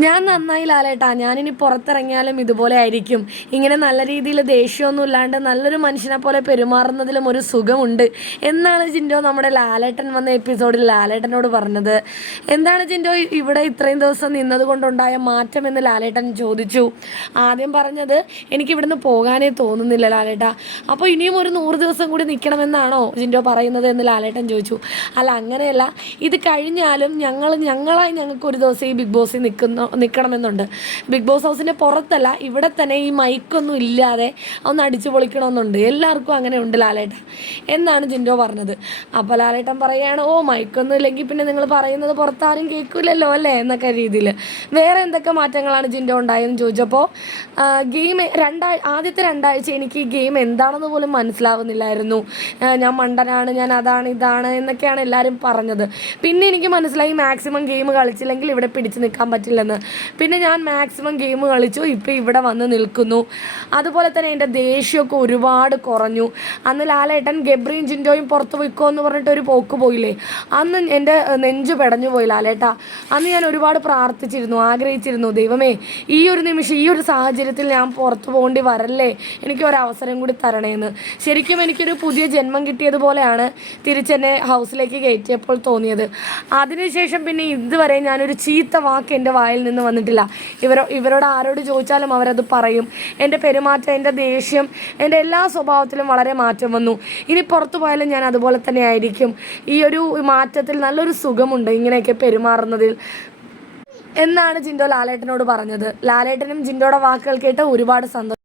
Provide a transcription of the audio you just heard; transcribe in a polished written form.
ഞാൻ നന്നായി ലാലേട്ടാ. ഞാനിനി പുറത്തിറങ്ങിയാലും ഇതുപോലെ ആയിരിക്കും. ഇങ്ങനെ നല്ല രീതിയിൽ ദേഷ്യമൊന്നും ഇല്ലാണ്ട് നല്ലൊരു മനുഷ്യനെ പോലെ പെരുമാറുന്നതിലും ഒരു സുഖമുണ്ട് എന്നാണ് ജിൻഡോ നമ്മുടെ ലാലേട്ടൻ വന്ന എപ്പിസോഡിൽ ലാലേട്ടനോട് പറഞ്ഞത്. എന്താണ് ജിൻഡോ ഇവിടെ ഇത്രയും ദിവസം നിന്നത് കൊണ്ടുണ്ടായ മാറ്റം എന്ന് ലാലേട്ടൻ ചോദിച്ചു. ആദ്യം പറഞ്ഞത് എനിക്കിവിടുന്ന് പോകാനേ തോന്നുന്നില്ല ലാലേട്ടാ. അപ്പോൾ ഇനിയും ഒരു 100 ദിവസം കൂടി നിൽക്കണമെന്നാണോ ജിൻഡോ പറയുന്നത് എന്ന് ലാലേട്ടൻ ചോദിച്ചു. അല്ല, അങ്ങനെയല്ല, ഇത് കഴിഞ്ഞാലും ഞങ്ങളായി ഞങ്ങൾക്ക് ഒരു ദിവസം ഈ ബിഗ് ബോസിൽ നിൽക്കണമെന്നുണ്ട്. ബിഗ് ബോസ് ഹൗസിൻ്റെ പുറത്തല്ല, ഇവിടെ തന്നെ ഈ മൈക്കൊന്നും ഇല്ലാതെ ഒന്ന് അടിച്ചു പൊളിക്കണമെന്നുണ്ട്. എല്ലാവർക്കും അങ്ങനെ ഉണ്ട് ലാലേട്ട എന്നാണ് ജിൻഡോ പറഞ്ഞത്. അപ്പോൾ ലാലേട്ടൻ പറയുകയാണ്, ഓ മൈക്കൊന്നും ഇല്ലെങ്കിൽ പിന്നെ നിങ്ങൾ പറയുന്നത് പുറത്താരും കേൾക്കില്ലല്ലോ അല്ലേ എന്നൊക്കെ രീതിയിൽ. വേറെ എന്തൊക്കെ മാറ്റങ്ങളാണ് ജിൻഡോ ഉണ്ടായെന്ന് ചോദിച്ചപ്പോൾ ഗെയിം ആദ്യത്തെ 2 ആഴ്ച എനിക്ക് ഈ ഗെയിം എന്താണെന്ന് പോലും മനസ്സിലാവുന്നില്ലായിരുന്നു. ഞാൻ മണ്ടനാണ്, ഞാൻ അതാണ് ഇതാണ് എന്നൊക്കെയാണ് എല്ലാവരും പറഞ്ഞത്. പിന്നെ എനിക്ക് മനസ്സിലായി മാക്സിമം ഗെയിം കളിച്ചില്ലെങ്കിൽ ഇവിടെ പിടിച്ച് നിൽക്കാൻ പറ്റില്ലെന്ന്. പിന്നെ ഞാൻ മാക്സിമം ഗെയിം കളിച്ചു, ഇപ്പോൾ ഇവിടെ വന്ന് നിൽക്കുന്നു. അതുപോലെ തന്നെ എൻ്റെ ദേഷ്യമൊക്കെ ഒരുപാട് കുറഞ്ഞു. അന്ന് ലാലേട്ടൻ ഗബ്രിയും ജിൻഡോയും പുറത്ത് പോയിക്കോ എന്ന് പറഞ്ഞിട്ട് ഒരു പോക്ക് പോയില്ലേ, അന്ന് എൻ്റെ നെഞ്ച് പെടഞ്ഞു പോയി ലാലേട്ട. അന്ന് ഞാൻ ഒരുപാട് പ്രാർത്ഥിച്ചിരുന്നു, ആഗ്രഹിച്ചിരുന്നു, ദൈവമേ ഈ ഒരു നിമിഷം ഈ ഒരു സാഹചര്യത്തിൽ ഞാൻ പുറത്ത് പോകേണ്ടി വരല്ലേ, എനിക്ക് ഒരവസരം കൂടി തരണേന്ന്. ശരിക്കും എനിക്കൊരു പുതിയ ജന്മം കിട്ടിയതുപോലെയാണ് തിരിച്ചെന്നെ ഹൗസിലേക്ക് കയറ്റിയപ്പോൾ തോന്നിയത്. അതിനുശേഷം പിന്നെ ഇതുവരെ ഞാനൊരു ചീത്ത വാക്ക് എൻ്റെ വായിൽ നിന്ന് വന്നിട്ടില്ല. ഇവരോട് ആരോട് ചോദിച്ചാലും അവരത് പറയും. എൻ്റെ പെരുമാറ്റം, എൻ്റെ ദേഷ്യം, എൻ്റെ എല്ലാ സ്വഭാവത്തിലും വളരെ മാറ്റം വന്നു. ഇനി പുറത്തു പോയാലും ഞാൻ അതുപോലെ തന്നെ ആയിരിക്കും. ഈ ഒരു മാറ്റത്തിൽ നല്ലൊരു സുഖമുണ്ട് ഇങ്ങനെയൊക്കെ പെരുമാറുന്നതിൽ എന്നാണ് ജിൻഡോ ലാലേട്ടനോട് പറഞ്ഞത്. ലാലേട്ടനും ജിൻഡോയുടെ വാക്കുകൾ കേട്ട് ഒരുപാട് സന്തോഷം.